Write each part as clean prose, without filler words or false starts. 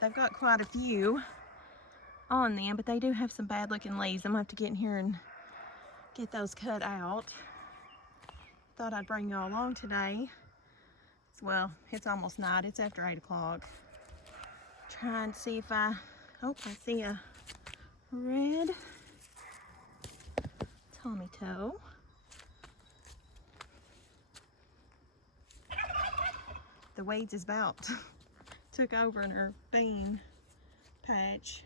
they've got quite a few on them, but they do have some bad looking leaves. I'm gonna have to get in here and get those cut out. Thought I'd bring y'all along today. Well, it's almost night. It's after 8 o'clock. Trying to see if I see a red Tommy toe. The weeds is about took over in her bean patch.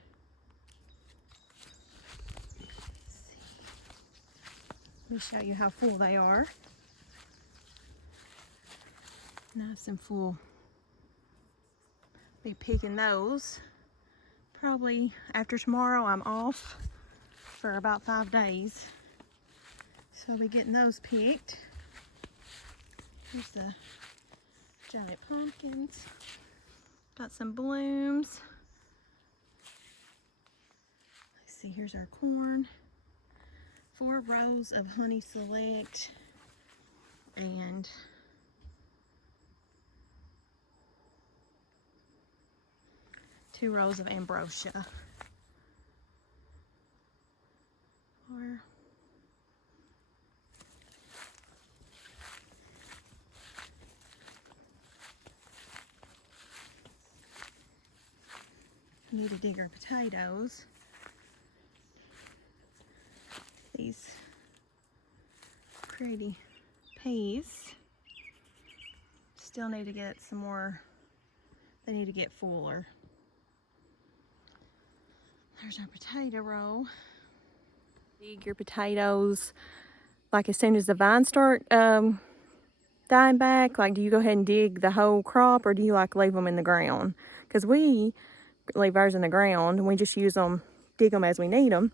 Let me show you how full they are. Nice and full. Be picking those. Probably after tomorrow I'm off for about 5 days. So I'll be getting those picked. Here's the giant pumpkins. Got some blooms. Let's see, here's our corn. 4 rows of Honey Select and two rows of ambrosia. Need to dig our potatoes. These pretty peas still need to get some more. They need to get fuller. There's our potato row. Dig your potatoes like as soon as the vines start dying back. Like, do you go ahead and dig the whole crop, or do you like leave them in the ground? Because we leave ours in the ground and we just use them, dig them as we need them.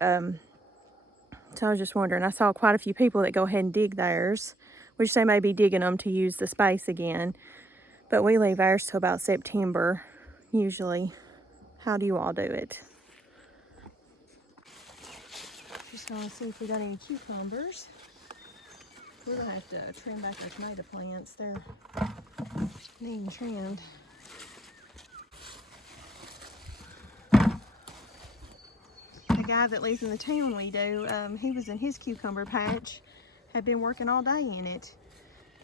So I was just wondering, I saw quite a few people that go ahead and dig theirs, which they may be digging them to use the space again, but we leave ours till about September usually. How do you all do it? Just want to see if we got any cucumbers. We're gonna have to trim back our tomato plants. They're being trimmed. The guy that lives in the town we do, he was in his cucumber patch, had been working all day in it.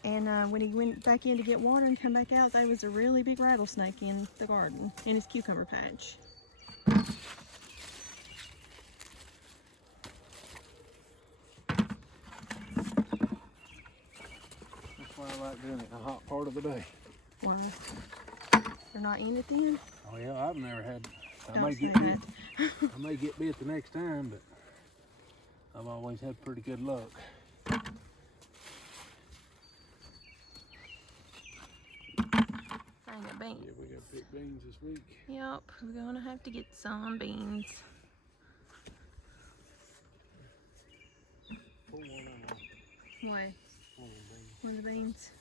And when he went back in to get water and come back out, there was a really big rattlesnake in the garden, in his cucumber patch. That's why I like doing it in the hot part of the day. Why? They're not in it then? Oh yeah, I've never had. I Don't may say get that. bit. I may get bit the next time, but I've always had pretty good luck. Thing of beans. Yeah, we got picked beans this week. Yep, we're gonna have to get some beans. Pull one of them. What? One of the beans.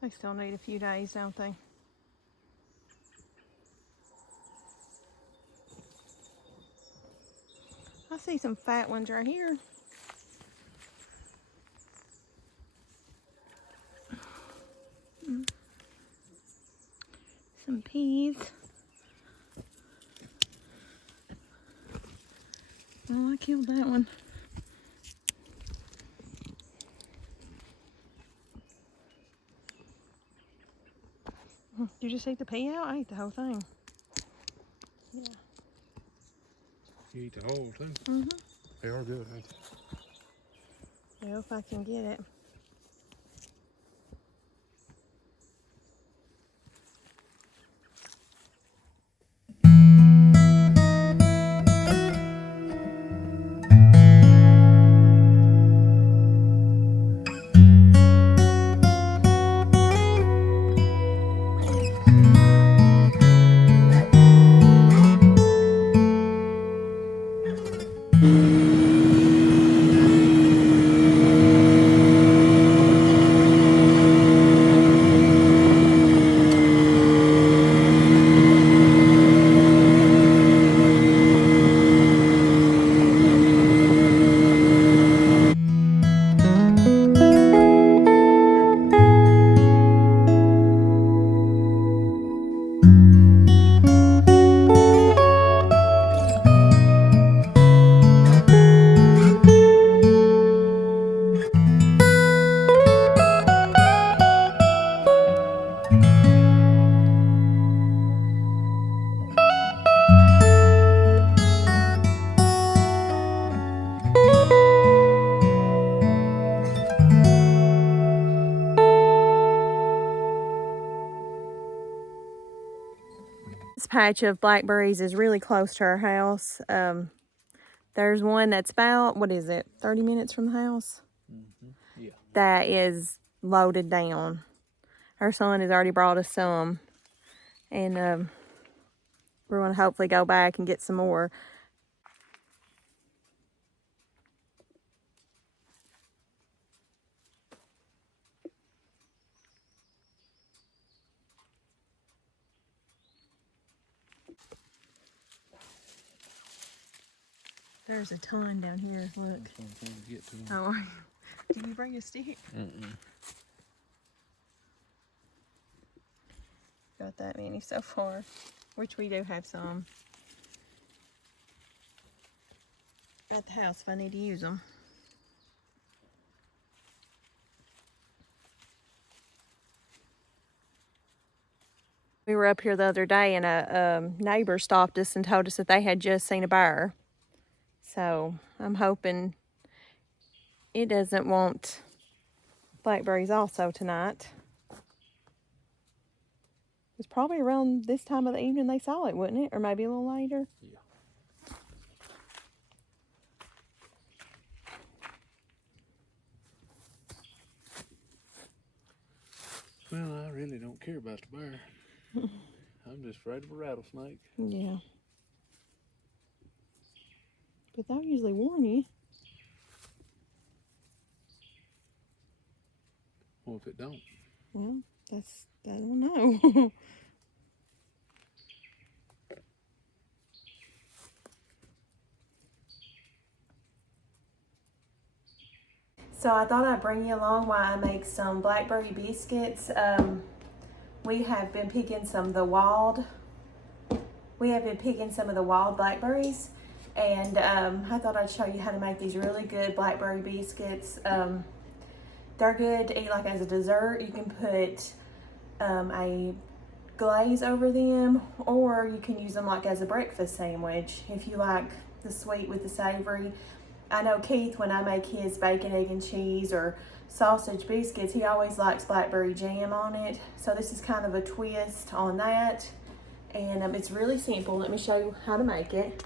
They still need a few days, don't they? I see some fat ones right here. Some peas. Oh, I killed that one. Did you just eat the pea out? I ate the whole thing. Yeah. You eat the whole too? Mm-hmm. They are good, ain't they? Well, if I can get it. This patch of blackberries is really close to our house. There's one that's about, what is it, 30 minutes from the house? Yeah. That is loaded down. Our son has already brought us some. And we're going to hopefully go back and get some more. There's a ton down here, look. That's what I'm trying to get to. Oh, did you bring a stick? Got that many so far, which we do have some at the house if I need to use them. We were up here the other day and a neighbor stopped us and told us that they had just seen a bear. So I'm hoping it doesn't want blackberries also tonight. It was probably around this time of the evening they saw it, wouldn't it? Or maybe a little later. Yeah. Well, I really don't care about the bear. I'm just afraid of a rattlesnake. Yeah. But they'll usually warn you. Well, if it don't. Well, I don't know. So I thought I'd bring you along while I make some blackberry biscuits. We have been picking some of the wild blackberries, and I thought I'd show you how to make these really good blackberry biscuits. They're good to eat like as a dessert. You can put a glaze over them, or you can use them like as a breakfast sandwich if you like the sweet with the savory. I know Keith, when I make his bacon, egg, and cheese or sausage biscuits, he always likes blackberry jam on it. So this is kind of a twist on that. And it's really simple. Let me show you how to make it.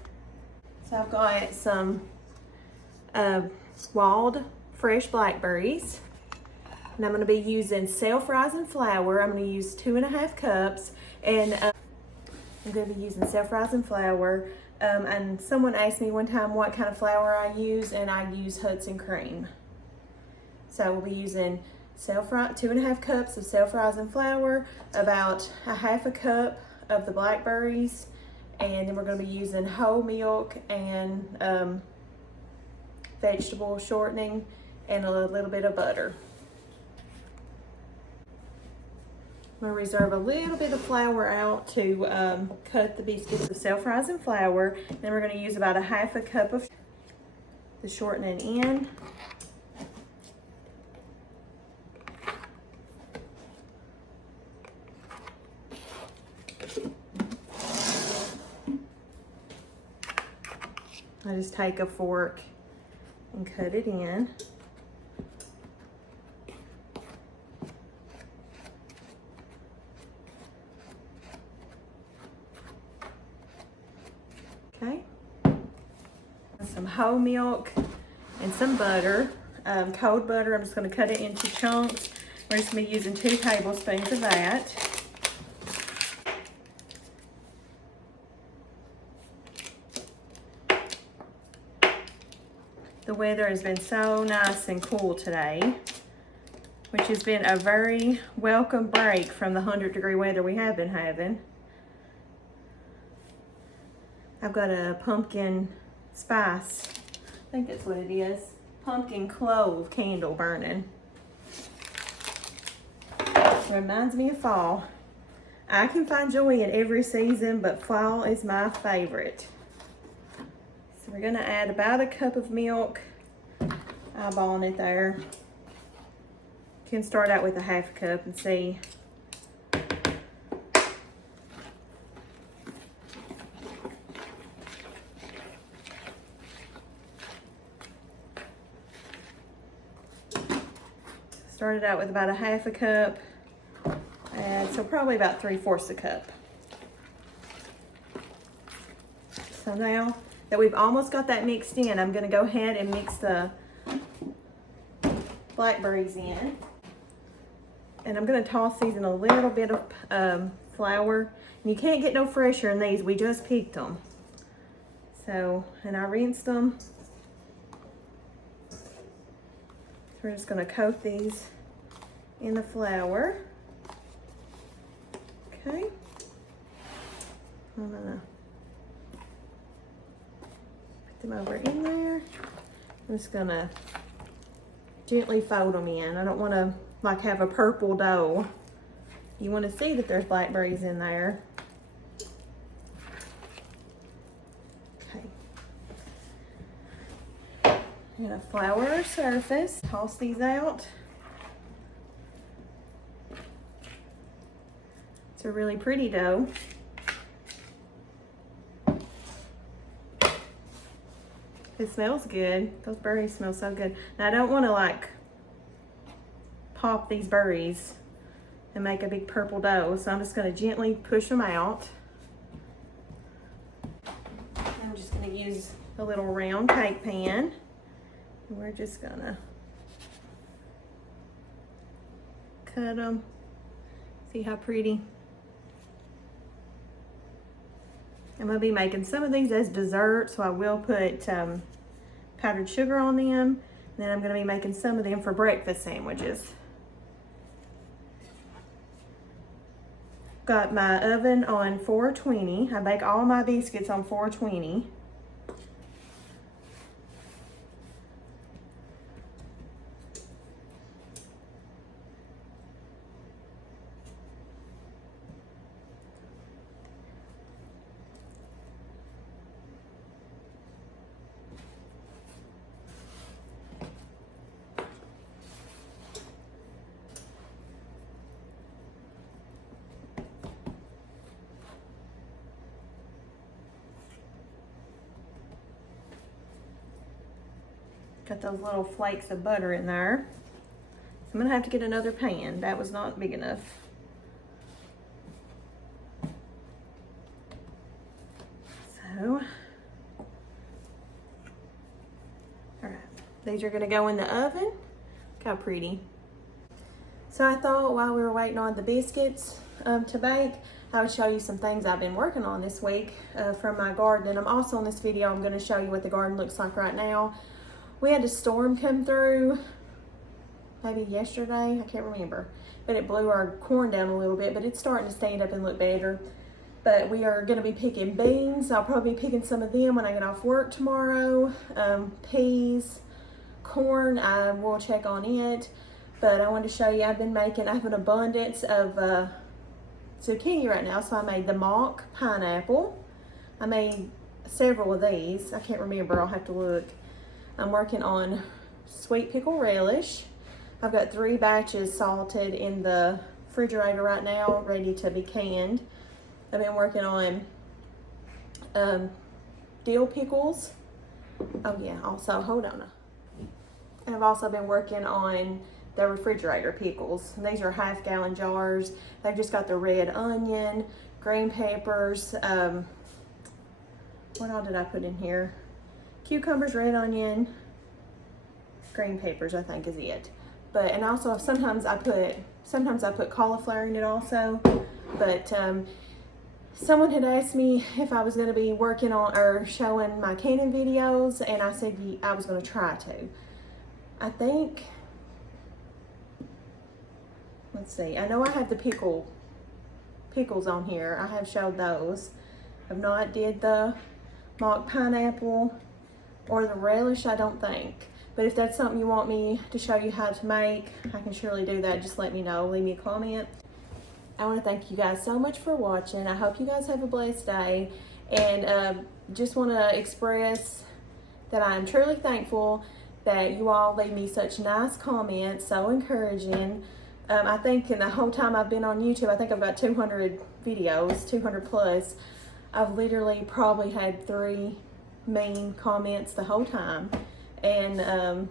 So I've got some wild fresh blackberries. And I'm going to be using self-rising flour. I'm going to use 2.5 cups. And I'm going to be using self-rising flour. And someone asked me one time what kind of flour I use, and I use Hudson cream. So we'll be using 2.5 cups of self-rising flour, about 1/2 cup of the blackberries, and then we're going to be using whole milk and vegetable shortening and a little bit of butter. I'm going to reserve a little bit of flour out to cut the biscuits with self-rising flour. Then we're going to use about 1/2 cup of the shortening in. I just take a fork and cut it in. Okay, some whole milk and some butter, cold butter. I'm just going to cut it into chunks. We're just going to be using 2 tablespoons of that. The weather has been so nice and cool today, which has been a very welcome break from the 100-degree weather we have been having. I've got a pumpkin spice, I think that's what it is, pumpkin clove candle burning. Reminds me of fall. I can find joy in every season, but fall is my favorite. So we're gonna add about a cup of milk, eyeballing it there. You can start out with a half a cup and see. Started out with about a half a cup, and so probably about 3/4 a cup. So now that we've almost got that mixed in, I'm gonna go ahead and mix the blackberries in. And I'm gonna toss these in a little bit of flour. And you can't get no fresher in these, we just picked them. So, and I rinsed them. So we're just gonna coat these in the flour. Okay. I'm gonna put them over in there. I'm just gonna gently fold them in. I don't wanna like have a purple dough. You wanna see that there's blackberries in there. Okay. I'm gonna flour our surface, toss these out. It's a really pretty dough. It smells good. Those berries smell so good. Now I don't want to like pop these berries and make a big purple dough, so I'm just going to gently push them out. I'm just going to use a little round cake pan. And we're just going to cut them. See how pretty? I'm going to be making some of these as dessert, so I will put powdered sugar on them. And then I'm going to be making some of them for breakfast sandwiches. Got my oven on 420. I bake all my biscuits on 420. Got those little flakes of butter in there. So I'm gonna have to get another pan. That was not big enough. So, all right, these are gonna go in the oven. Look how pretty. So I thought while we were waiting on the biscuits to bake, I would show you some things I've been working on this week from my garden. And I'm also in this video, I'm gonna show you what the garden looks like right now. We had a storm come through, maybe yesterday, I can't remember, but it blew our corn down a little bit, but it's starting to stand up and look better. But we are gonna be picking beans. I'll probably be picking some of them when I get off work tomorrow. Peas, corn, I will check on it. But I wanted to show you, I have an abundance of zucchini right now. So I made the mock pineapple. I made several of these. I can't remember, I'll have to look. I'm working on sweet pickle relish. I've got 3 batches salted in the refrigerator right now, ready to be canned. I've been working on dill pickles. Oh yeah, also, hold on. And I've also been working on the refrigerator pickles. And these are 1/2 gallon jars. They've just got the red onion, green peppers, what all did I put in here? Cucumbers, red onion, green peppers, I think is it. But, and also sometimes I put cauliflower in it also. But Someone had asked me if I was going to be working on or showing my canning videos, and I said I was going to try to. I think, let's see, I know I have the pickles on here. I have showed those. I've not did the mock pineapple or the relish, I don't think. But if that's something you want me to show you how to make, I can surely do that. Just let me know, leave me a comment. I want to thank you guys so much for watching. I hope you guys have a blessed day, and just want to express that I am truly thankful that you all leave me such nice comments, so encouraging. I think in the whole time I've been on YouTube, I think I've got 200 videos, 200 plus. I've literally probably had 3 mean comments the whole time, and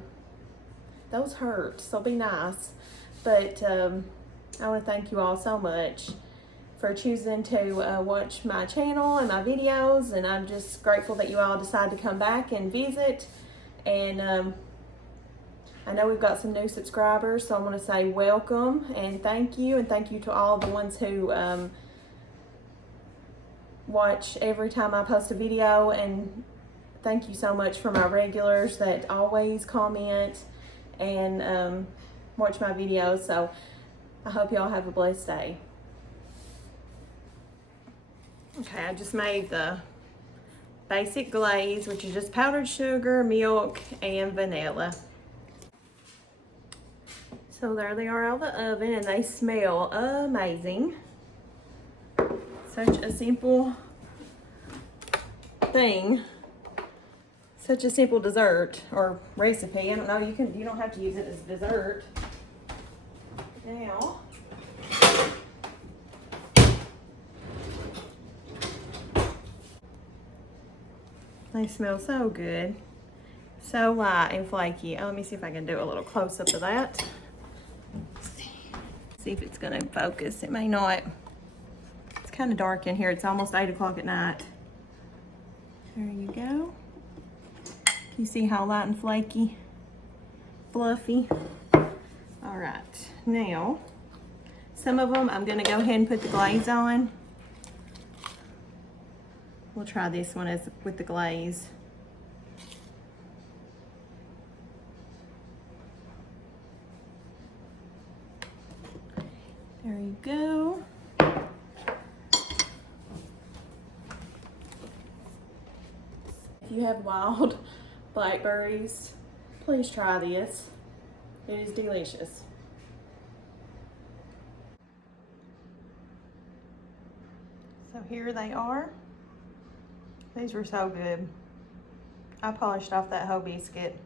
those hurt, so be nice. But I want to thank you all so much for choosing to watch my channel and my videos, and I'm just grateful that you all decided to come back and visit. And I know we've got some new subscribers, so I want to say welcome and thank you to all the ones who watch every time I post a video, and thank you so much for my regulars that always comment and watch my videos. So I hope y'all have a blessed day. Okay, I just made the basic glaze, which is just powdered sugar, milk, and vanilla. So there they are out of the oven, and they smell amazing. Such a simple thing. Such a simple dessert or recipe. I don't know, you don't have to use it as dessert. Now, they smell so good. So light and flaky. Oh, let me see if I can do a little close up of that. See if it's gonna focus. It may not. It's kind of dark in here. It's almost 8 o'clock at night. There you go. You see how light and flaky, fluffy. All right, now, some of them I'm gonna go ahead and put the glaze on. We'll try this one with the glaze. There you go. If you have wild blackberries, please try this. It is delicious. So here they are. These were so good. I polished off that whole biscuit.